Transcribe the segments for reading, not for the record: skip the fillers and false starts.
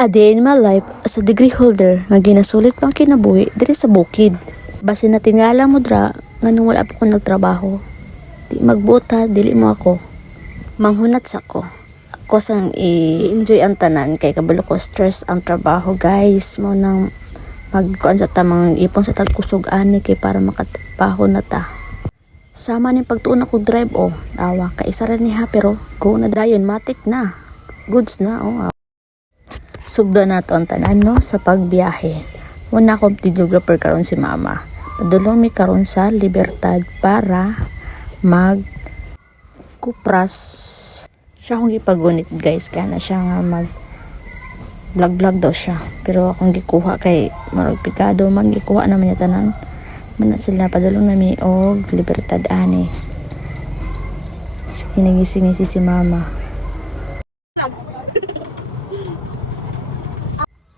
A day in my life as a degree holder nga ginasulit pang kinabuhi diri sa bukid. Base na tingala mo dra nga nung wala pa ko nagtrabaho. Di magbuta, dili mo ako. Manghunat sa ko. Ako sang i-enjoy ang tanan kay kabalo ko stress ang trabaho guys. Mo nang magkuan sa tamang ipon sa tagkusog ani kay para makatrabaho na ta. Sama ni pagtuon ako drive awa ka isa ra niha pero go na dayon matik na. Goods na Sugdo na to ang tanan no sa pagbiyahe. Una akong videographer karon si mama. Padulong mi karon sa Libertad para mag kupras. Siya akong gipagunit guys kana siya nga mag vlog daw siya. Pero akong gikuha kay marag pikado man gikuha naman niya tanan. Mana sila padulong nami og Libertad ani. Sige nagising si mama.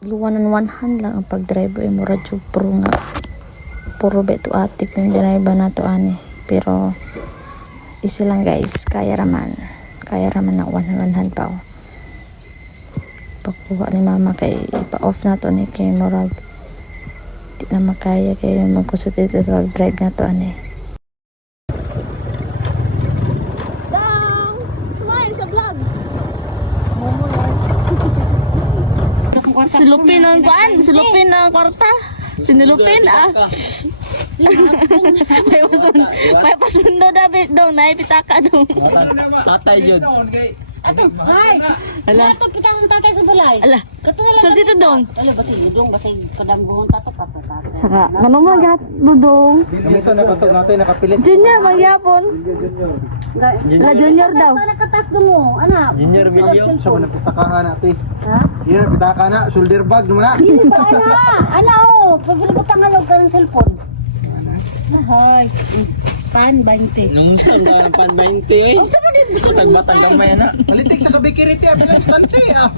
Luwanan one hand lang ang pag-drive ay mura jud puro beto atik ng drive na to ani pero isa lang guys kaya raman na one hand pa pagkuha ni mama kay ipa-off na to ni kay murag di na makaya kay mag-concentrate sa drive na to ani. Silupin ang kuan, silupin ang kwarta. Sinilupin May pasundo David daw, naipitaka daw. Tatay jud. Ato, ay. Ala. Ato pitang tatay sa balay. Ala. Katulad So dito dong. Ala basig dong basig kadanggohon tato. Saka namamagat dudong. Gamito na kato natin nakapilit. Junior magyapon. La junior daw. Ito nakatas mo, ana. Junior William sa mana pitakahan natin. Ha? Iya pitaka na shoulder bag naman na. Dili ba ana? Ana pagbili ko tangalog ka ng cellphone. Hay. Pan 20. Nung saan ba ang pan 20 eh? Batang gamay na. Palitik sa kabikiriti ah, bilang stansi ah.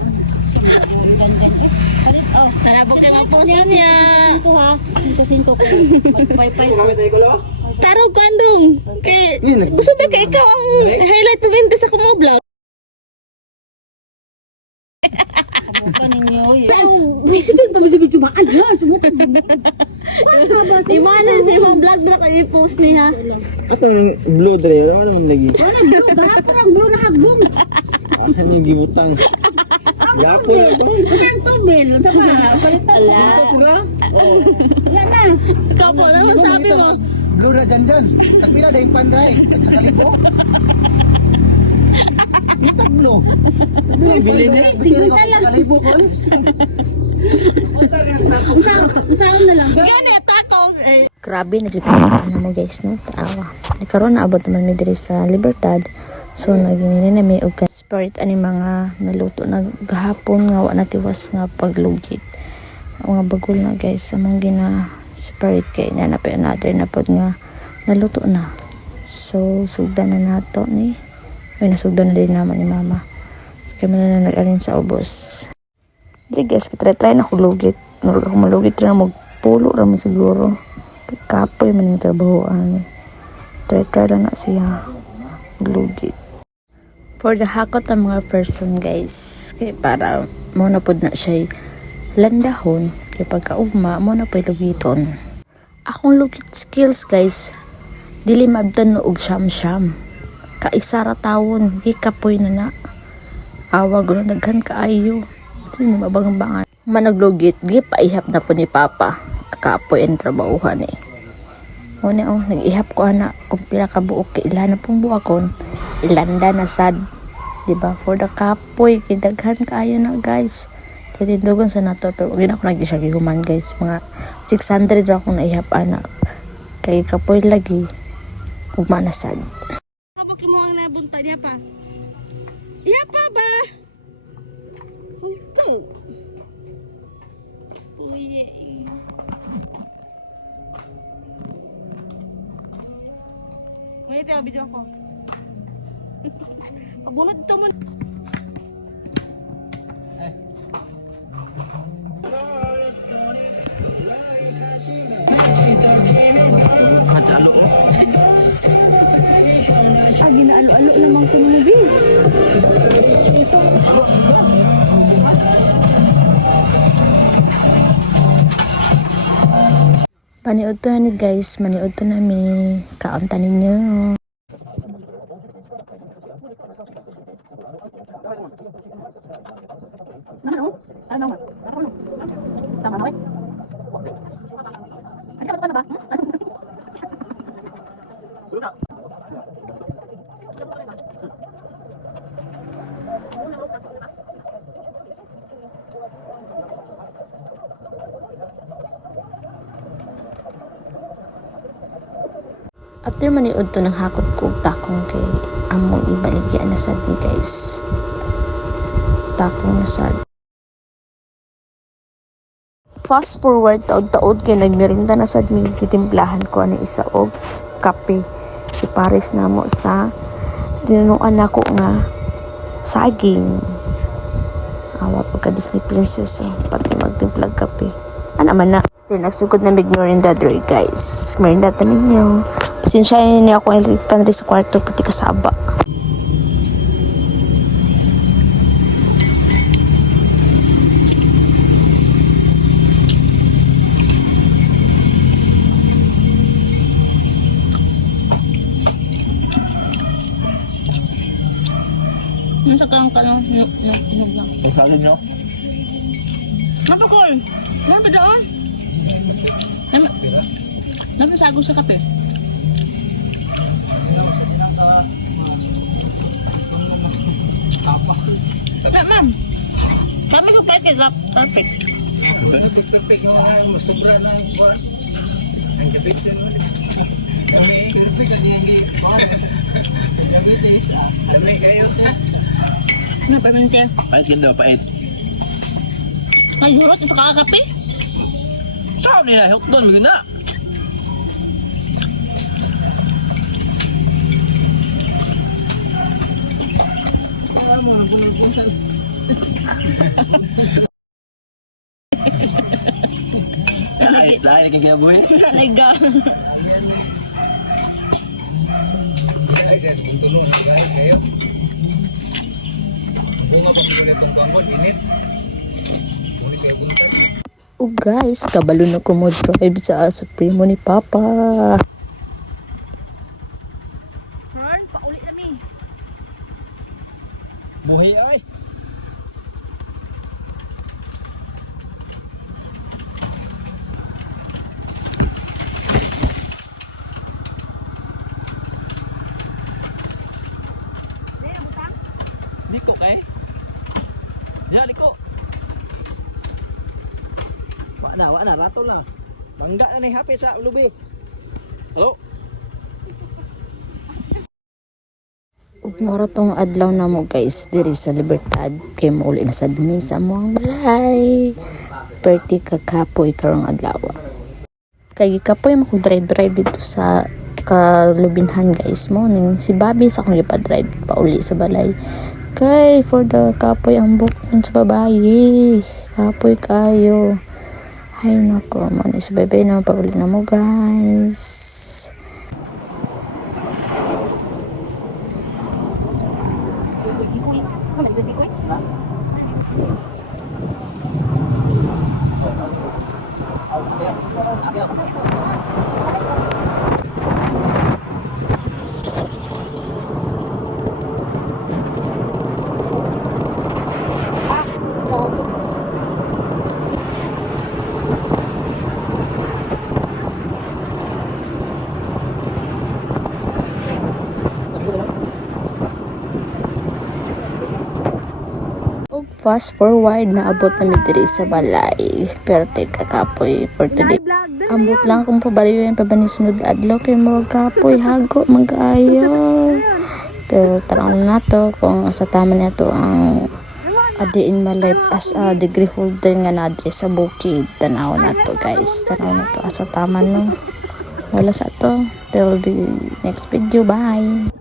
Talabog kay mapost niya. Ito ha. Sinto ko. Magpay-pay. Tarog ko andong. Kay gusto ba kay ikaw ang highlight event sa kumo vlog? Kamuka ninyo. May sidog pa sa video maan ha. Sumutan. Imana sa imong vlog i-post niya. Ato blue dre, ano naman lagi? Wala blue, bahat parang blue na hagbong. Ano yung gibutang? Gapo na to. Ang tubel, sama. Palitan. Wala na. Ikaw po, ano sabi mo? Blue na dyan. Tagpila na yung panday. At sa kalibo. Ito blue. Bili na. Siguro lang. Kalibo ko. Saan na lang. Yan tako. Grabe na dito mo guys no. Taawa. Nagkaroon na abot naman mi diri sa Libertad. So naginini na mi og spirit ani mga naluto na gahapon nga wa natiwas nga paglugit. Ang mga bagol na guys among gina spirit kay na pa another na pod nga naluto na. So sugdan na nato ni. Ay nasugdan na din naman ni mama. Kami na nag-alin sa ubos. Dili guys, kitry na ko lugit. Murag ako malugit rin na magpulo rami siguro. Kapoy man yung trabahoan. Try lang na siya lugit. For the hakot ng mga person guys, kay para mo na pod na siya landahon. Kay pagkaugma mo na po lugiton. Akong lugit skills guys, dili mabdan og syam-syam. Kaisara tawon, di kapoy na. Awag na daghan kaayo. Sino mabang-bangan. Managlugit, di paihap na po ni Papa. Kakapoy ang trabahuhan eh. Una nag-ihap ko ana kung pila ka buok kay ilan na pong buakon. Ilanda na sad. Diba? For the kapoy, kidaghan kaayo na guys. Titindugan sa nato. Pero gina ko nag-isya gihuman guys. Mga 600 ra akong naihap ana. Kay kapoy lagi. Ugma na sad. Kabok mo ang nabunta niya pa. Iya pa ba? Ito. Puye. Wait, video ko. Abunod to mo. Ginaalo-alo naman ko mga Paniod to ni guys, maniod to nami. Kaunta ninyo. After maniod to ng hakot ko takong kay among ibaligya na sad ni guys. Takong na sad. Fast forward taod-taod kay nagmerinda na sad mi gitimplahan ko ani isa og kape. Ipares na mo sa tinunuan ako nga saging. Awa pagka Disney princess pati magtimplag kape. Ana man na. Then nagsugod na mig merinda dre guys. Merinda ta ninyo. Pasensya niya ako kanri sa kwarto pati kasaba. Nasa kang kanong nuk lang. Ang sabi nyo? Napakol! Ano ba doon? Napasago sa kape. Ma'am, kami ko perfect. Perfect. Perfect yung mga sobra na ang kapit yan. Kami, perfect ang yung gamitis. Kami kayo. Ano pa man tiyan? Pait yun daw, pait. Ay, hurot sa kakakape? Saan nila? Hok doon, maganda. Alam mo, napunal-punal. Lahat kang kinabuhi. Naligaw. Ay, sir, kung tulong na gaya kayo. Bunga pa siguro itong bangkod, init. Bunit kayo bunta. Oh guys, kabalo na ko mo drive sa Supremo ni Papa. Fern, pauli kami. Buhay ay. Liko kay? Diyan liko. Wa na, rato lang. Bangga na ni hapit sa lubi. Hello? Ug moro tong adlaw na mo guys diri sa Libertad kay mauli na sad mi sa among balay. Perti kakapoy karong adlaw. Kay kapoy mo drive dito sa kalubinhan guys mo ning si Bobby sa akong ipa-drive pauli sa balay. Kay for the kapoy ang bukon sa babae. Kapoy kayo. Ay nako, manis bebe na pauli na mo guys. Fast forward na abot na diri sa balay. Pero kakapoy for today. Ambot lang kung pabaliw yung pabani sunod adlaw kay mga kapoy hago mag-ayo. Pero tarang na to kung sa tama na to ang adi in my life as a degree holder nga na sa bukid. Tanaw na to guys. Tanaw na to asa tama no. Wala sa to. Till the next video. Bye.